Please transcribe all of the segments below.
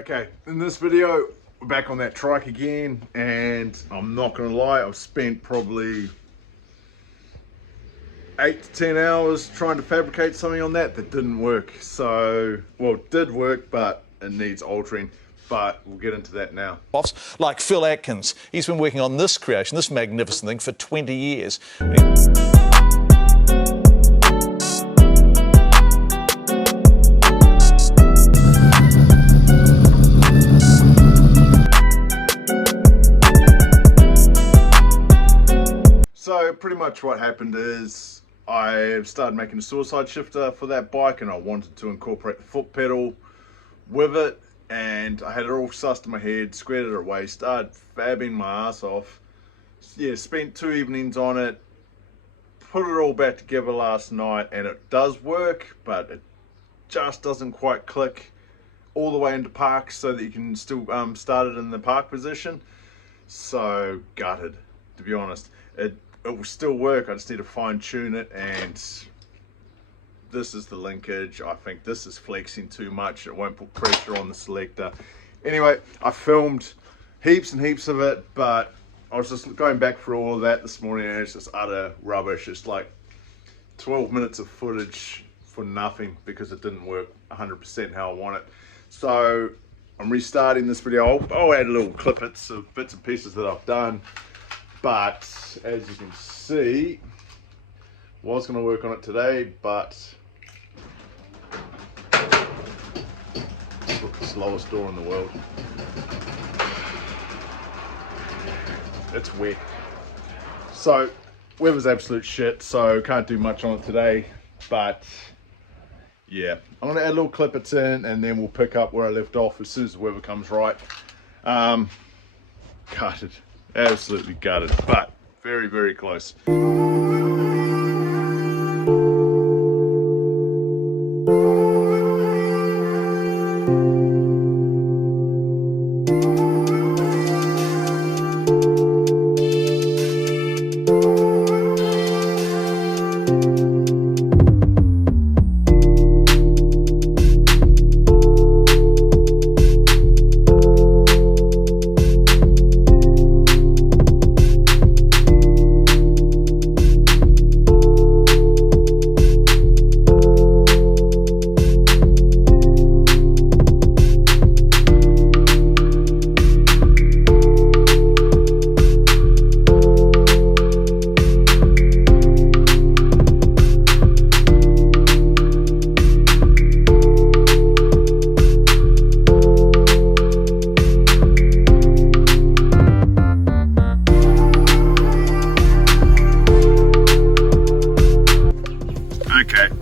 Okay, in this video, we're back on that trike again, and I'm not gonna lie, I've spent probably 8 to 10 hours trying to fabricate something on that didn't work. So, well, it did work, but it needs altering. But we'll get into that now. Like Phil Atkins, he's been working on this creation, this magnificent thing, for 20 years. So pretty much what happened is I started making a suicide shifter for that bike, and I wanted to incorporate the foot pedal with it, and I had it all sussed in my head, squared it away, started fabbing my ass off. Yeah, spent 2 evenings on it, put it all back together last night, and it does work, but it just doesn't quite click all the way into park so that you can still start it in the park position. So gutted, to be honest. It will still work, I just need to fine tune it, and this is the linkage. I think this is flexing too much, it won't put pressure on the selector. Anyway, I filmed heaps and heaps of it, but I was just going back through all of that this morning, and it's just utter rubbish. It's like 12 minutes of footage for nothing because it didn't work 100% how I want it. So I'm restarting this video. I'll add little clippets of bits and pieces that I've done. But as you can see, was going to work on it today, but it's the slowest door in the world. It's wet. So weather's absolute shit, so can't do much on it today. But yeah, I'm going to add little clippets in, and then we'll pick up where I left off as soon as the weather comes right. Gutted. Absolutely gutted, but very, very close.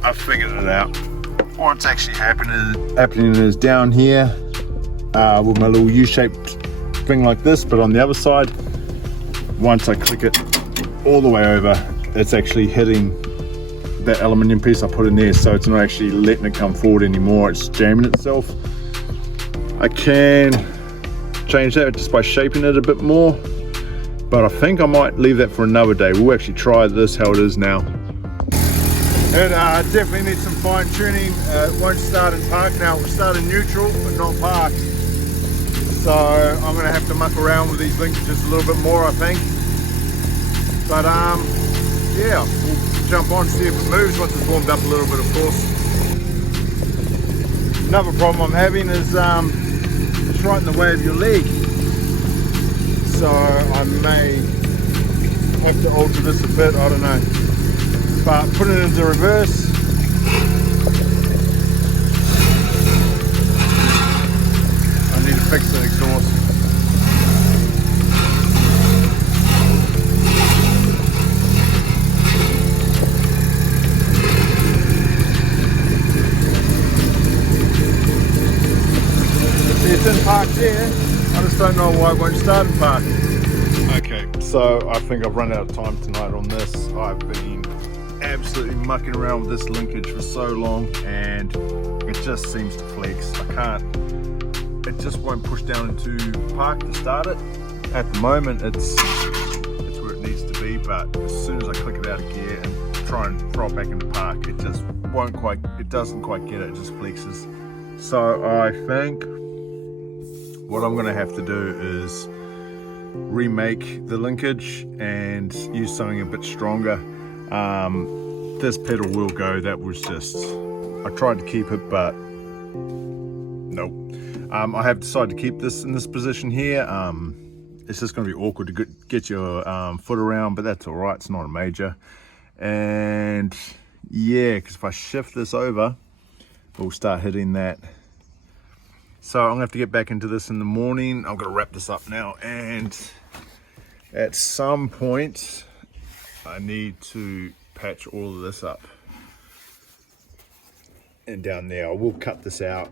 I figured it out. What's actually happening is down here with my little U-shaped thing like this, but on the other side, once I click it all the way over, it's actually hitting that aluminium piece I put in there, so it's not actually letting it come forward anymore, it's jamming itself. I can change that just by shaping it a bit more, but I think I might leave that for another day. We'll actually try this how it is now. It definitely needs some fine tuning. It won't start in park now. It will start in neutral, but not park. So I'm going to have to muck around with these linkages a little bit more, I think. But yeah, we'll jump on, see if it moves once it's warmed up a little bit, of course. Another problem I'm having is it's right in the way of your leg. So I may have to alter this a bit, I don't know. But putting it into reverse, I need to fix the exhaust. See, it's in park there, I just don't know why it won't start in park. Okay, so I think I've run out of time tonight on this. I've been absolutely mucking around with this linkage for so long, and it just seems to flex. It just won't push down into park to start it. At the moment it's where it needs to be, but as soon as I click it out of gear and try and throw it back into park, it just doesn't quite get it, it just flexes. So I think what I'm going to have to do is remake the linkage and use something a bit stronger. This pedal will go. That was just, I tried to keep it, but nope. I have decided to keep this in this position here. It's just going to be awkward to get your foot around, but that's all right. It's not a major. And yeah, because if I shift this over, we'll start hitting that. So I'm gonna have to get back into this in the morning. I'm gonna wrap this up now, and at some point I need to patch all of this up. And down there, I will cut this out.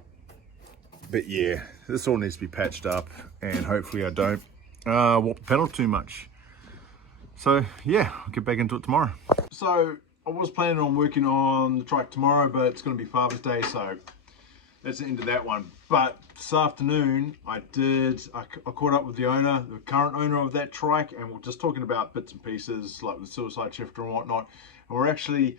But yeah, this all needs to be patched up, and hopefully I don't warp the pedal too much. So yeah, I'll get back into it tomorrow. So I was planning on working on the Trike tomorrow, but it's going to be Father's Day, so that's the end of that one. But this afternoon I caught up with the current owner of that Trike, and we're just talking about bits and pieces like the suicide shifter and whatnot. And we're actually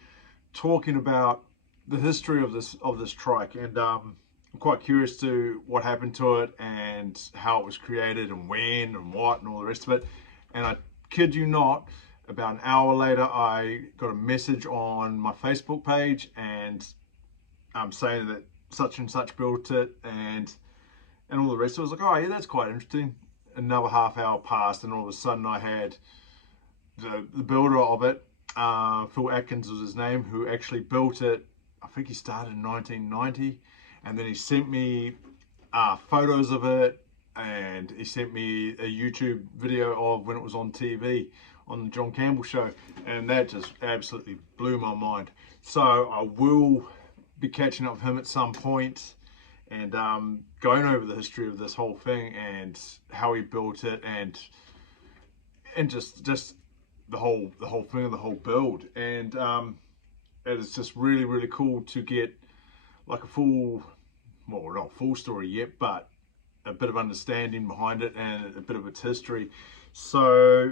talking about the history of this Trike, and I'm quite curious to what happened to it and how it was created and when and what and all the rest of it. And I kid you not, about an hour later I got a message on my Facebook page, and I'm saying that such and such built it and all the rest. I was like, oh yeah, that's quite interesting. Another half hour passed, and all of a sudden I had the builder of it, Phil Atkins was his name, who actually built it. I think he started in 1990, and then he sent me photos of it, and he sent me a YouTube video of when it was on TV on the John Campbell show, and that just absolutely blew my mind. So I will be catching up with him at some point and going over the history of this whole thing and how he built it, and just the whole thing of the whole build. And it's just really cool to get like a full, well, not full story yet, but a bit of understanding behind it and a bit of its history. So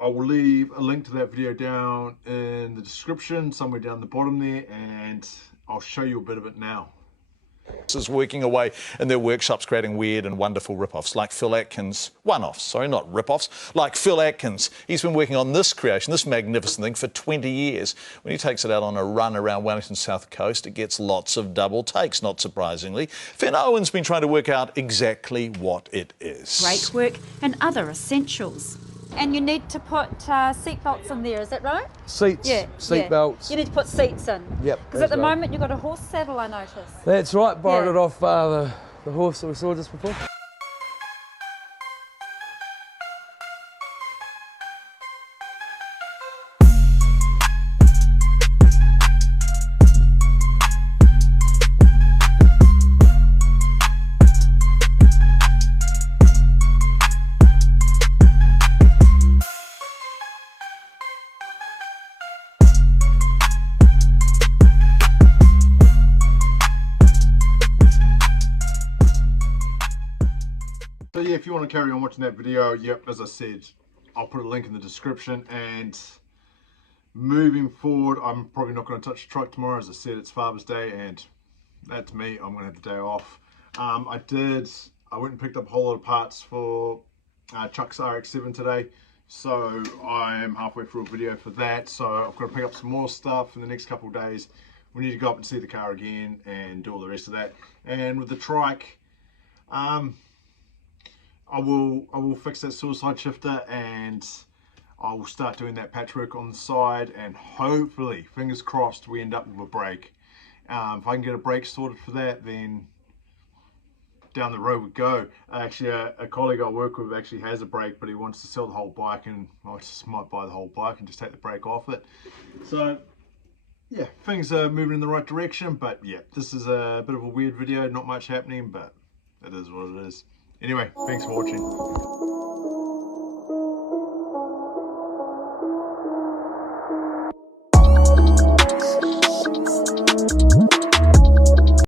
I will leave a link to that video down in the description, somewhere down the bottom there, and I'll show you a bit of it now. Is working away in their workshops creating weird and wonderful rip-offs like Phil Atkins, one-offs, sorry, not rip-offs, like Phil Atkins. He's been working on this creation, this magnificent thing, for 20 years. When he takes it out on a run around Wellington's south coast, it gets lots of double takes, not surprisingly. Finn Owen's been trying to work out exactly what it is. Brake work and other essentials. And you need to put seat belts in there, is that right? Seats, yeah, seat belts. You need to put seats in. Yep. Because at the moment you've got a horse saddle, I noticed. That's right, borrowed it off the horse that we saw just before. So yeah, if you want to carry on watching that video, yep, as I said, I'll put a link in the description. And moving forward, I'm probably not going to touch the Trike tomorrow. As I said, it's Father's Day, and that's me. I'm going to have the day off. I went and picked up a whole lot of parts for Chuck's RX-7 today, so I am halfway through a video for that. So I've got to pick up some more stuff in the next couple of days. We need to go up and see the car again and do all the rest of that. And with the Trike, I will fix that suicide shifter, and I will start doing that patchwork on the side, and hopefully, fingers crossed, we end up with a brake. If I can get a brake sorted for that, then down the road we go. Actually, a colleague I work with actually has a brake, but he wants to sell the whole bike, and I just might buy the whole bike and just take the brake off it. So yeah, things are moving in the right direction. But yeah, this is a bit of a weird video, not much happening, but it is what it is. Anyway, thanks for watching.